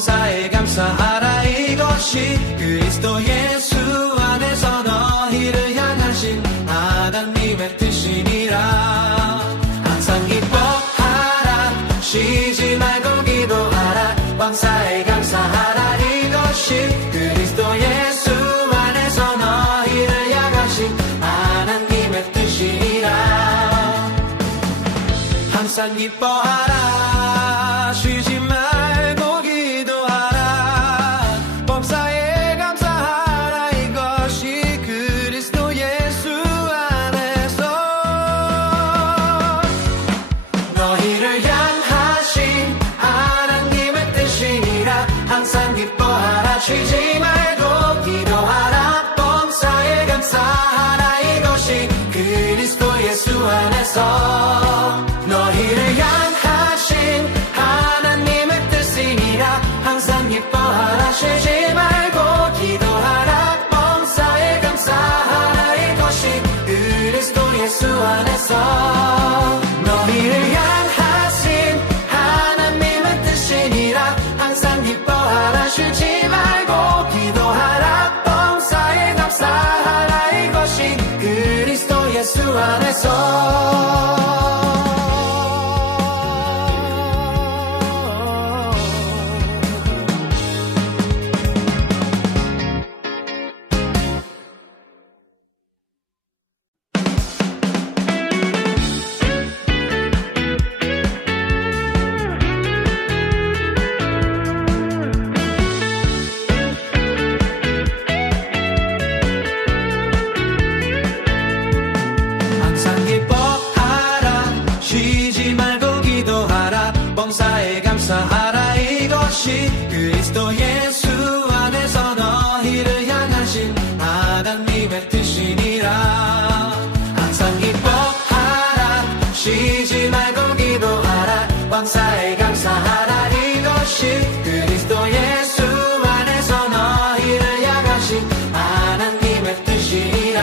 범사에 감사하라. 이것이 그리스도 예수 안에서 너희를 향하신 하나님의 뜻이니라. 항상 기뻐하라. 쉬지 말고 기도하라. 범사에 감사하라. 이것이 그리스도 예수 안에서 너희를 향하신 하나님의 뜻이니라. 항상 기뻐하라. 쉬지 말고 기도하라. 범사에 감사하라. 이것이 그리스도 예수 안에서 너희를 향하신 하나님의 뜻이니라. 항상 기뻐하라. 쉬지 말고 기도하라. 범사에 감사하라. 이것이 그리스도 예수 안에서 너희를 향하신 하나님의 뜻이니라. 항상 기뻐하라. 쉬지 말고 기도하라. 범사에 감사하라. 이것이 그리스도 예수 안에서 너희를 향하신 하나님의 뜻이니라. 항상 기뻐하라. 쉬지 말고 기도하라. 범사에 감사하라. 이것이 그리스도 예수 안에서 범사에 감사하라. 이것이 그리스도 예수 안에서 너희를 향하신 하나님의 뜻이니라. 항상 기뻐하라. 쉬지 말고 기도하라. 범사에 감사하라. 이것이 그리스도 예수 안에서 너희를 향하신 하나님의 뜻이니라.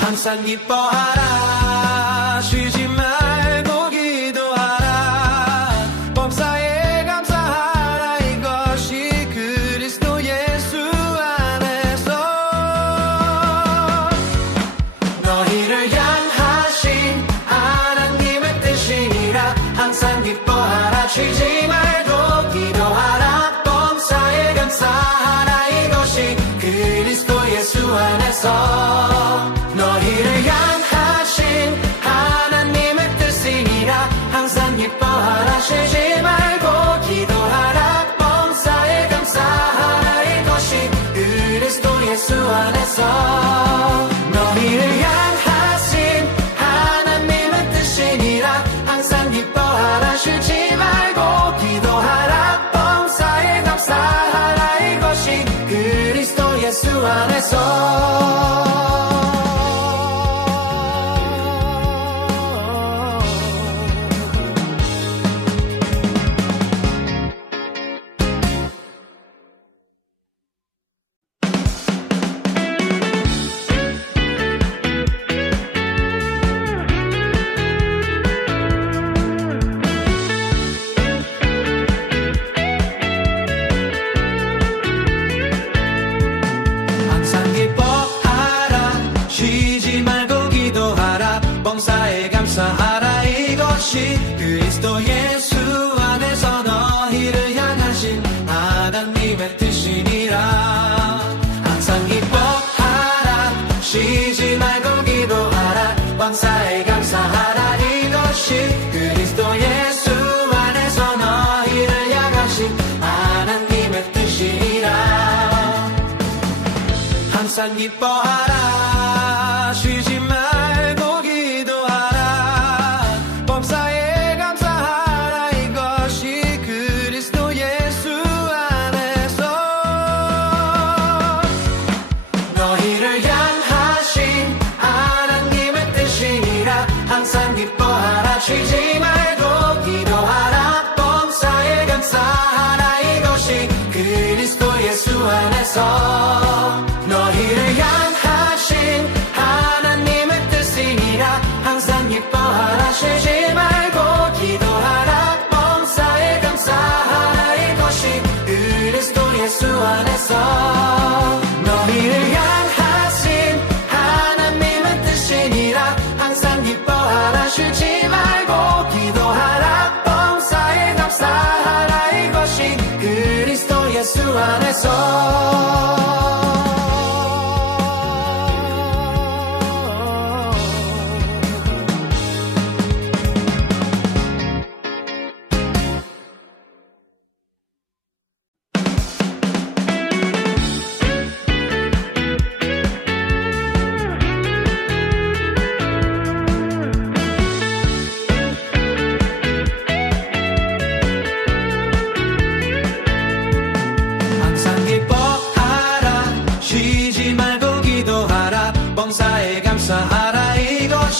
항상 기뻐하라. 쉬지 말고 기도하라. 범사에 감사하라. 이것이 그리스도 예수 안에서 너희를 향하신 하나님의 뜻이니라. 항상 기뻐하라. 쉬지 말고 기도하라. 범사에 감사하라. 이것이 그리스도 예수 안에서 너희를 향하신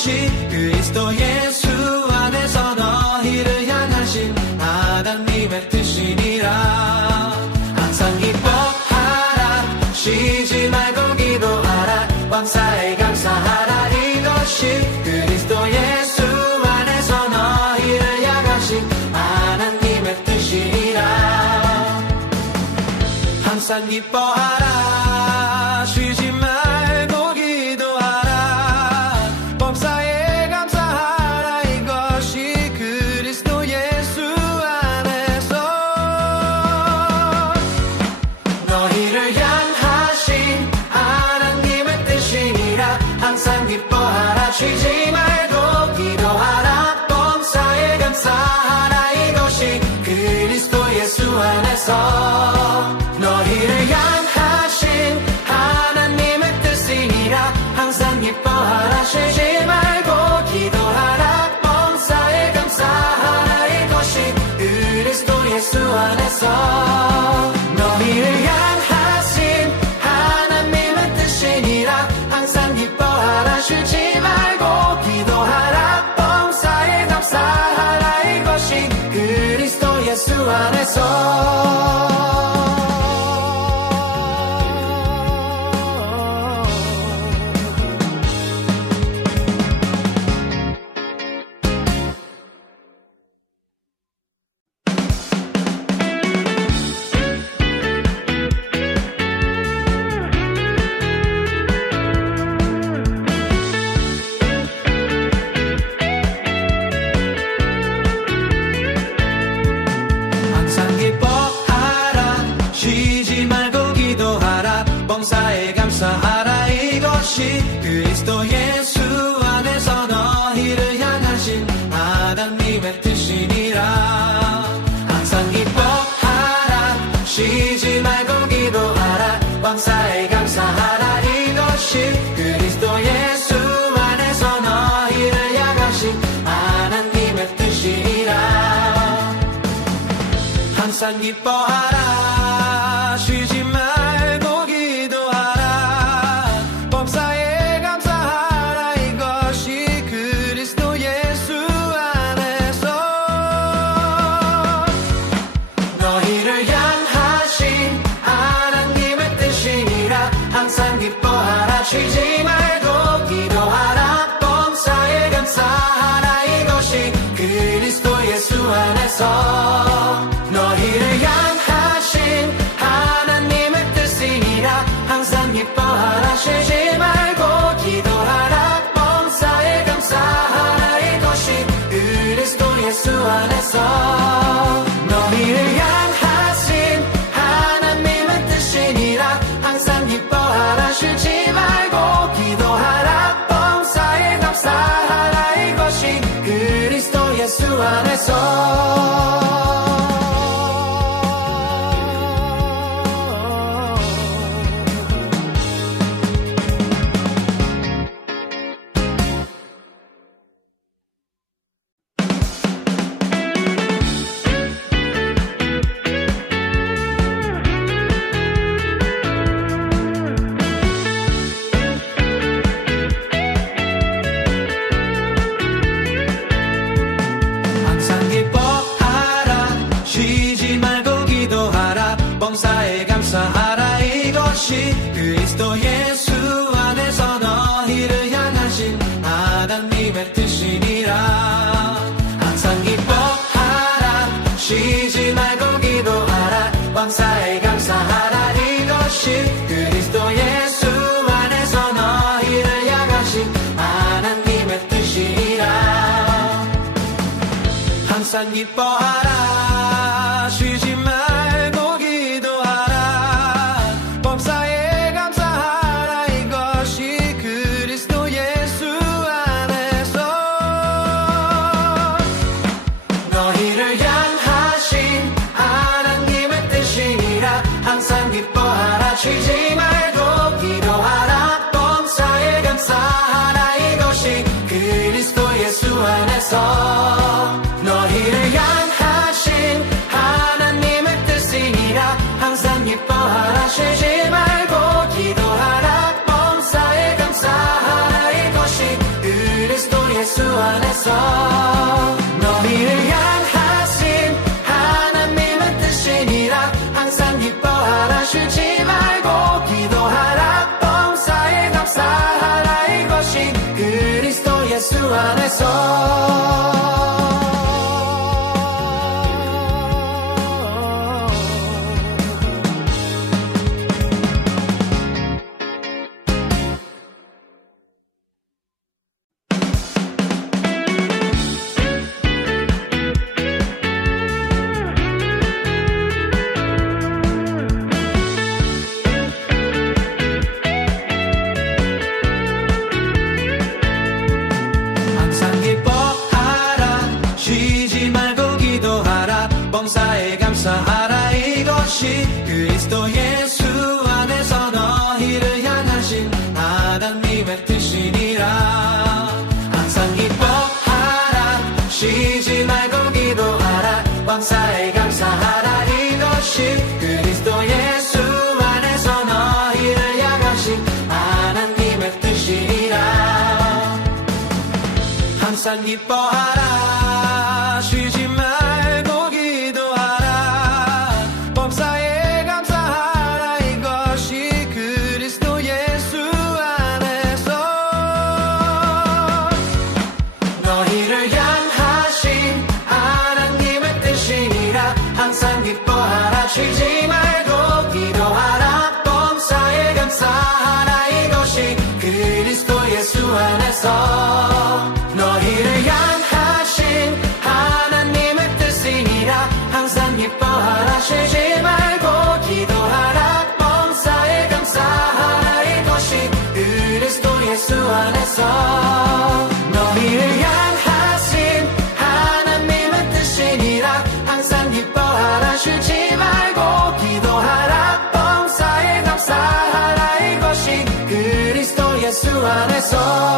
이것이 그리스도 예수 안에서 너희를 향하신 하나님의 뜻이니라. 항상 기뻐하라 쉬지 말고 기도하라 범사에 감사하라. 이것이 그리스도 예수 안에서 너희를 향하신 하나님의 뜻이니라. 항상 기뻐하라 쉬지 말고 기도하라 범사에 감사하라. 이것이 그리스도 예수 안에서 너희를 향하신 하나님의 뜻이니라. 항상 기뻐하라 쉬지 말고 기도하라 범사에 감사하라. 이것이 그리스도 예수 안에서 너희를 향하신 하나님의 뜻이니라. 항상 기뻐하라 쉬지 말고 기도하라 범사에 감사하라. 이것이 그리스도 예수 안에서 너희를 향하신 하나님의 뜻이니라. 항상 기뻐하라 쉬지 말고 기도하라 범사에 감사하라. 이것이 그리스도 예수 안에서 범사에 감사하라. 이것이 그리스도 예수 안에서 너희를 향하신 하나님의 뜻이니라. 항상 기뻐하라 쉬지 말고 기도하라 범사에 감사하라. 이것이 그리스도 예수 안에서 너희를 향하신 하나님의 뜻이니라. 항상 기뻐하라 쉬지 말고 범사에 감사하라. 이것이 그리스도 예수 안에서 너희를 향하신 하나님의 뜻이니라. 항상 기뻐하라 쉬지 말고 기도하라 범사에 감사하라. 이것이 그리스도 예수 안에서 너희를 향하신 하나님의 뜻이니라. 항상 기뻐하라 쉬지 말고 기도하라 범사에 감사하라. 이것이 그리스도 예수 안에서 너희를 향하신 하나님의 뜻이니라. 항상 기뻐하라 쉬지 말고 기도하라 범사에 감사하라. 이것이 그리스도 예수 안에서 범사에 감사하라. 이것이 그리스도 예수 안에서 너희를 향하신 하나님의 뜻이니라. 항상 기뻐하라 쉬지 말고 기도하라 범사에 감사하라. 이것이 그리스도 예수 안에서 너희를 향하신 하나님의 뜻이니라. 항상 기뻐하라 쉬지 말고 범사에 감사하라. 이것이 그리스도 예수 안에서 너희를 향하신 하나님의 뜻이니라. 항상 기뻐하라 쉬지 말고 기도하라 범사에 감사하라. 이것이 그리스도 예수 안에서 너희를 향하신 하나님의 뜻이니라. 항상 기뻐하라 쉬지 말고 기도하라 범사에 감사하라. 이것이 그리스도 예수 안에서 너희를 향하신 하나님의 뜻이니라 항상 기뻐하라 쉬지 말고 기도하라 범사에 감사하라 이것이 그리스도 예수 안에서 범사에 감사하라 이것이 그리스도 예수 안에서 너희를 향하신 하나님의 뜻이니라 항상 기뻐하라 쉬지 말고 기도하라 범사에 감사하라 이것이 그리스도 예수 안에서 너희를 향하신 하나님의 뜻이니라 항상 기뻐하라 쉬지 말고 범사에 감사하라 이것이 그리스도 예수 안에서 너희를 향하신 하나님의 뜻이니라 항상 기뻐하라 쉬지 말고 기도하라 범사에 감사하라 이것이 그리스도 예수 안에서 너희를 향하신 하나님의 뜻이니라 항상 기뻐하라 쉬지 말고 기도하라 범사에 감사하라 이것이 그리스도 예수 안에서 너희를 향하신 하나님의 뜻이니라 항상 기뻐하라 쉬지 말고 기도하라 범사에 감사하라 이것이 그리스도 예수 안에서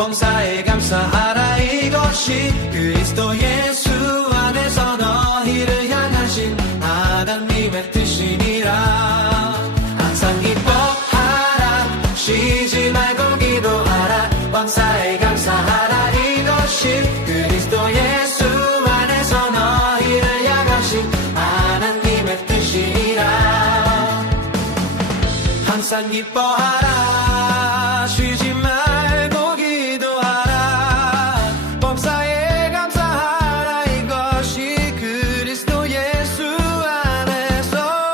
범사에 감사하라 이것이 그리스도 예수 안에서 너희를 향하신 하나님의 뜻이니라 항상 기뻐하라 쉬지 말고 기도하라 범사에 감사하라 이것이 그리스도 예수 안에서 너희를 향하신 하나님의 뜻이니라 항상 기뻐하라 쉬지 말고 범사에 감사하라 이것이 그리스도 예수 안에서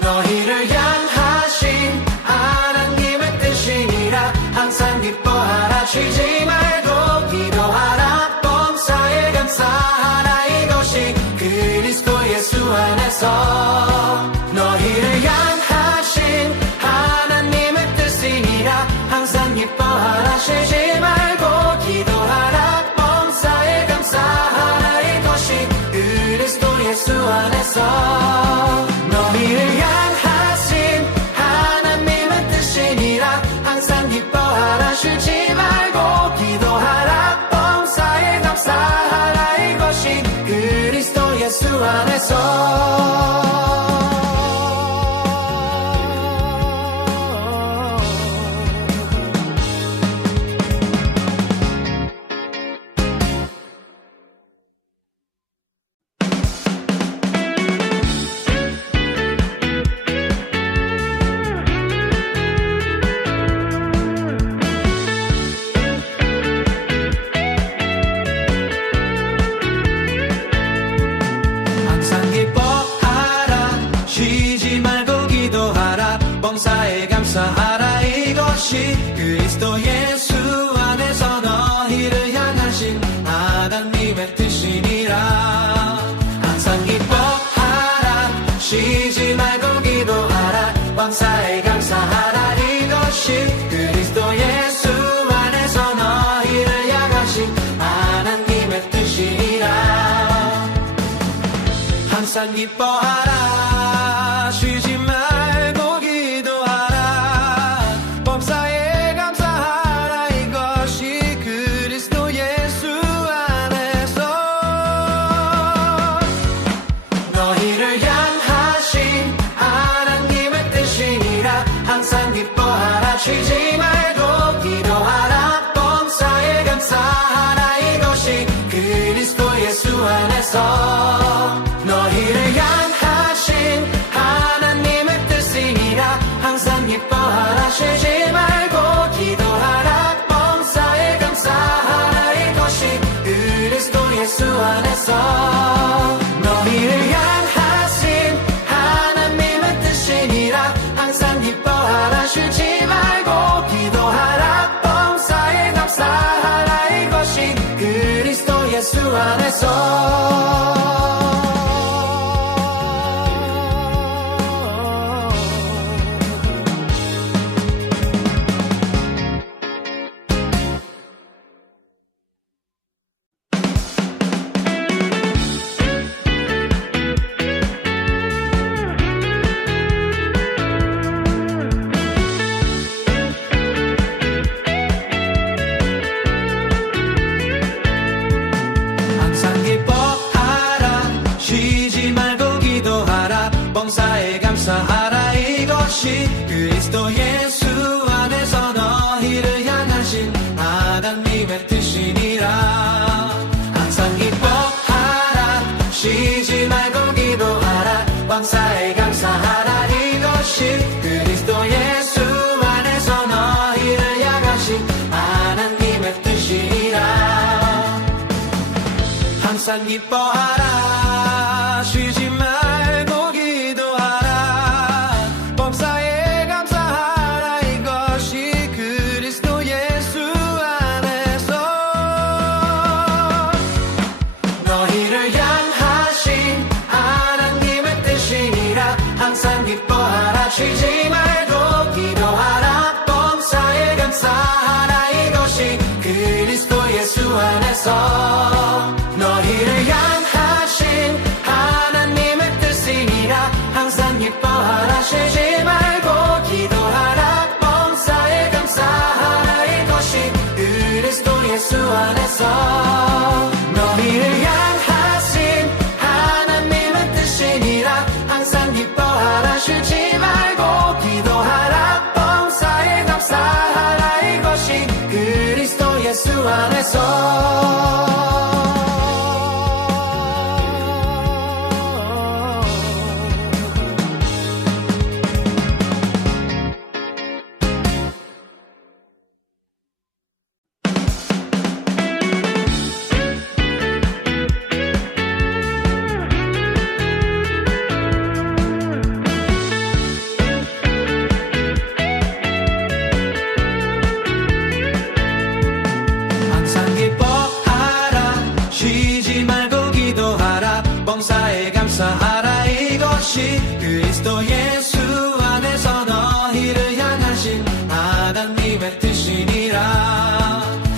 너희를 향하신 하나님의 뜻이니라 항상 기뻐하라 쉬지 말고 기도하라 범사에 감사하라 이것이 그리스도 예수 안에서 너희를 향하신 하나님의 뜻이니라 항상 기뻐하라 쉬지 말고 기도하라 범사에 감사하라 이것이 그리스도 예수 안에서 너희를 향하신 하나님의 뜻이니라 항상 기뻐하라 쉬지 말고 기도하라 범사에 감사하라 이것이 그리스도 예수 안에서 범사에 감사하라 이것이 그리스도 예수 안에서 너희를 향하신 하나님의 뜻이니라 항상 기뻐하라 쉬지 말고 기도하라 범사에 범사에 감사하라 이것이 그리스도 예수 안에서 너희를 향하신 하나님의 뜻이니라. 항상 기뻐하라 쉬지 말고 기도하라 범사에 감사하라 이것이 그리스도 예수 안에서 너희를 향하신 하나님의 뜻이니라. 항상 기뻐하라 쉬지 말고 기도하라 범사에 감사하라 이것이 그리스도 예수 안에서 너희를 향하신 하나님의 뜻이니라. 항상 기뻐하라 쉬지 말고 기도하라 범사에 감사하라 이것이 그리스도 예수 안에서 너희를 향하신 하나님의 뜻이니라. 항상 기뻐하라 쉬지 말고 기도하라 범사에 감사하라 이것이 그리스도 예수 안에서 범사에 감사하라 이것이 그리스도 예수 안에서 너희를 향하신 하나님의 뜻이니라. 항상 기뻐하라 쉬지 말고 기도하라 범사에 감사하라 이것이 그리스도 예수 안에서 너희를 향하신 하나님의 뜻이니라. 항상 기뻐하라 쉬지 말고 범사에 감사하라 이것이 그리스도 예수 안에서 너희를 향하신 하나님의 뜻이니라. 항상 기뻐하라 쉬지 말고 기도하라 범사에 감사하라 이것이 그리스도 예수 안에서 너희를 향하신 하나님의 뜻이니라. 항상 기뻐하라 쉬지 말고 기도하라 범사에 감사하라 이것이 그리스도 예수 안에서 너희를 향하신 하나님의 뜻이니라. 항상 기뻐하라 쉬지 말고 기도하라 범사에 감사하라 이것이 그리스도 예수 안에서 범사에 감사하라 이것이 그리스도 예수 안에서 너희를 향하신 하나님의 뜻이니라.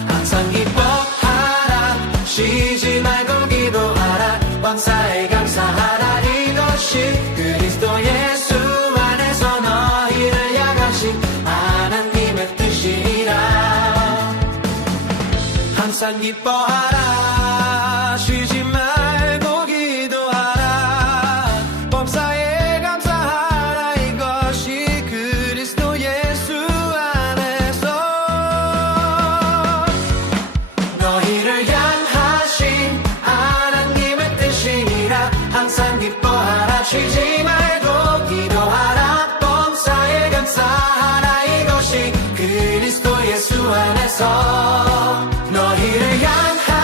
항상 기뻐하라 쉬지 말고 기도하라 범사에 감사하라 이것이 그리스도 예수 안에서 너희를 향하신 하나님의 뜻이니라. 항상 기뻐하라 쉬지 말고 범사에 감사하라 이것이 그리스도 예수 안에서 너희를 향하신 하나님의 뜻이니라. 항상 기뻐하라 쉬지 말고 기도하라 범사에 감사하라 이것이 그리스도 예수 안에서 너희를 향하신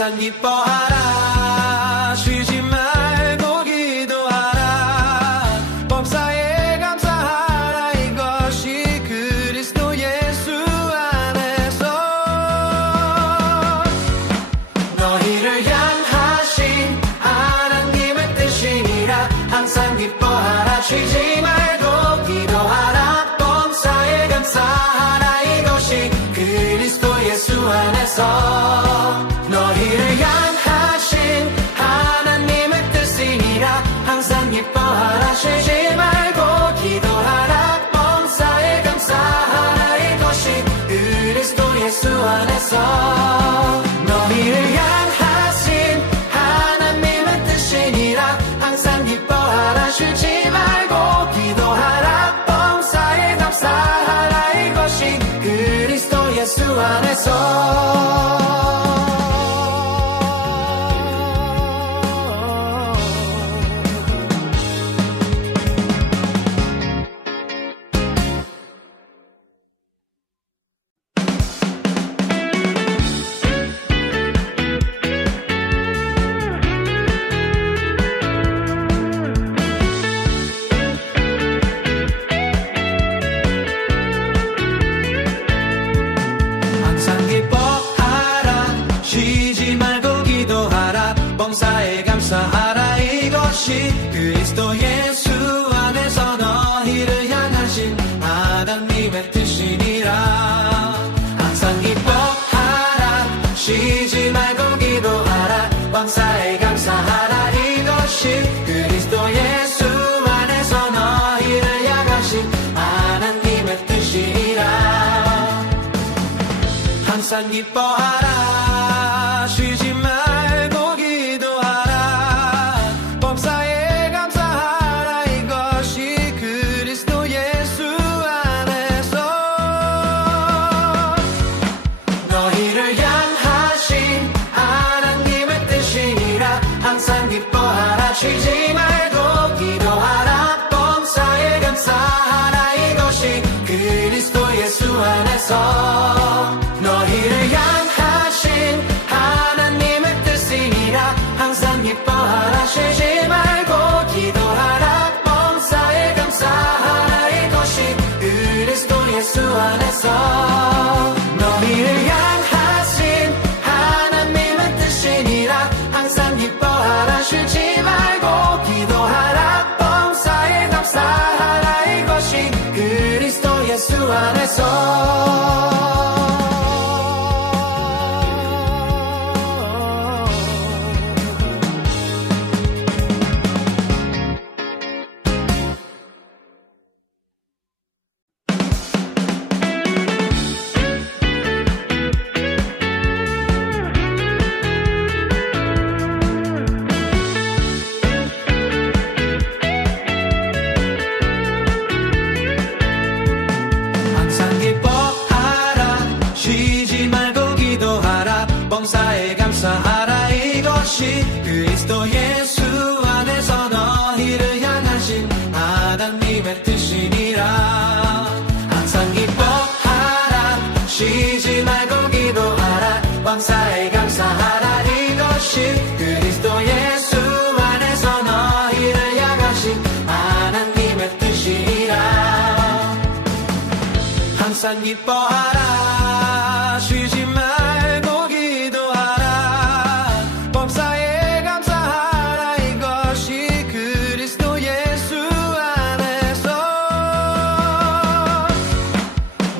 항상 기뻐하라 쉬지 말고 기도하라 범사에 감사하라 이것이 그리스도 예수 안에서 너희를 향하신 하나님의 뜻이니라 항상 기뻐하라 쉬지 말고 기도하라 범사에 감사하라 이것이 그리스도 예수 안에서 너희를 향하신 하나님의 뜻이니라 항상 기뻐하라 쉬지 말고 기도하라 범사에 감사하라 이것이 그리스도 예수 안에서 너희를 향하신 하나님의 뜻이니라 항상 기뻐하라 쉬지 말고 기도하라 범사에 감사하라 이것이 그리스도 예수 안에서 항상 기뻐하라 쉬지 말고 기도하라 범사에 감사하라 이것이 그리스도 예수 안에서 너희를 향하신 하나님의 뜻이니라 항상 기뻐하라 쉬지 말고 기도하라 범사에 감사하라 이것이 그리스도 예수 안에서 너희를 향하신 하나님의 뜻이니라 항상 기뻐하라 쉬지 말고 기도하라 범사에 감사하라 이것이 그리스도 예수 안에서 너희를 향하신 하나님의 뜻이니라 항상 기뻐하라 쉬지 말고 기도하라 범사에 감사하라 이것이 그리스도 예수 안에서 너희를 향하신 하나님의 뜻이니라 항상 기뻐하라 쉬지 말고 기도하라 범사에 감사하라 이것이 그리스도 예수 안에서 너희를 향하신 하나님의 뜻이니라 항상 기뻐하라 쉬지 말고 기도하라 범사에 감사하라 이것이 그리스도 예수 안에서 항상 기뻐하라 쉬지 말고 기도하라 범사에 감사하라 이것이 그리스도 예수 안에서 너희를 향하신 하나님의 뜻이니라 항상 기뻐하라 쉬지 말고 기도하라 범사에 감사하라 이것이 그리스도 예수 안에서 너희를 향하신 하나님의 뜻이니라 항상 기뻐하라 쉬지 말고 기도하라 범사에 감사하라 이것이 그리스도 예수 안에서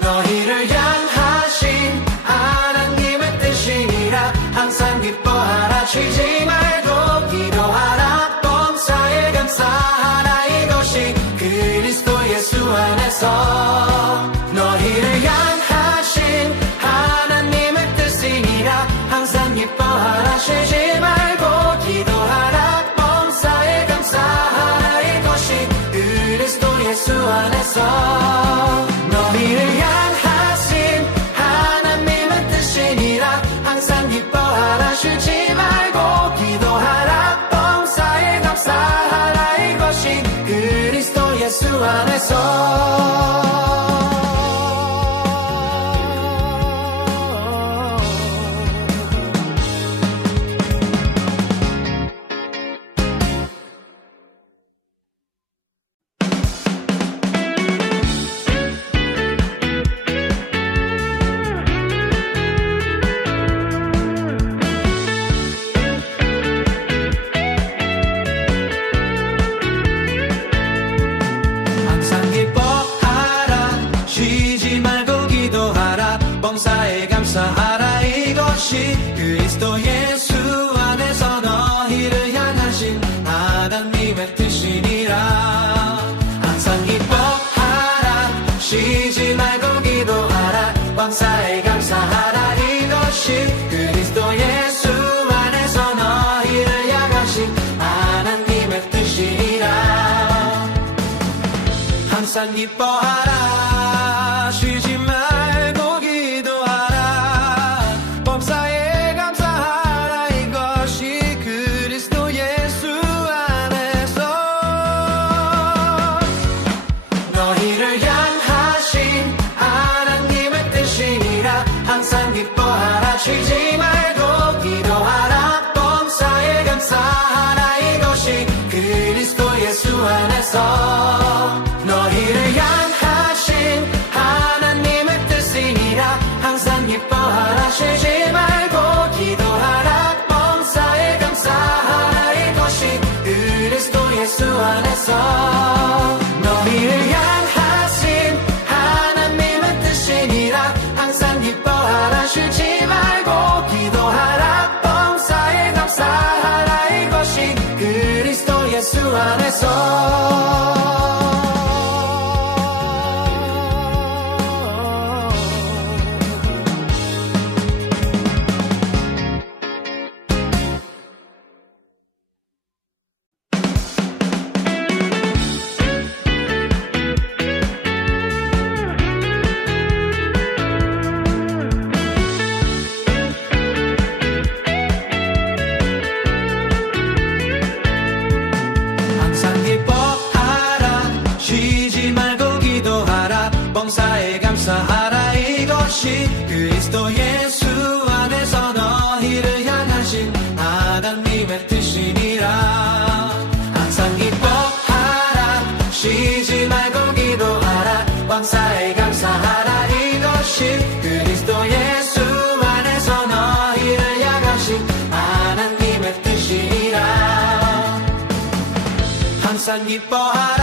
너희를 향하신 하나님의 뜻이니라 항상 기뻐하라 쉬지 말고 기도하라 범사에 감사하라 이것이 그리스도 예수 안에서 너희를 향하신 하나님의 뜻이니라 항상 기뻐하라 쉬지 말고 기도하라 범사에 감사하라 이것이 그리스도 예수 안에서 너희를 향하신 하나님의 뜻이니라 항상 기뻐하라 쉬지 말고 기도하라 범사에 감사하라 이것이 그리스도 예수 안에서 이것이 그리스도 예수 안에서 너희를 향하신 하나님의 뜻이니라. 항상 기뻐하라 쉬지 말고 기도하라 범사에 감사하라. 이것이 그리스도 예수 안에서 너희를 향하신 하나님의 뜻이니라. 항상 기뻐하라 쉬지 말고 기도하라 범사에 감사하라. 이것이 그리스도 예수 안에서 너희를 향하신 하나님의 뜻이니라. 항상 기뻐하라 쉬지 말고 기도하라 범사에 감사하라. 이것이 그리스도 예수 안에서 너희를 향하신 하나님의 뜻이니라. 항상 기뻐하라 쉬지 말고 기도하라 범사에 감사하라. 이것이 그리스도 예수 안에서 너희를 향하신 하나님의 뜻이니라. 항상 기뻐하라 쉬지 말고 기도하라 범사에 감사하라. 이것이 그리스도 예수 안에서 범사에 감사하라. 이것이 그리스도 예수 안에서 너희를 향하신 하나님의 뜻이니라. 항상 기뻐하라 쉬지 말고 기도하라 범사에 감사하라. 이것이 그리스도 예수 안에서 너희를 향하신 하나님의 뜻이니라. 항상 기뻐하라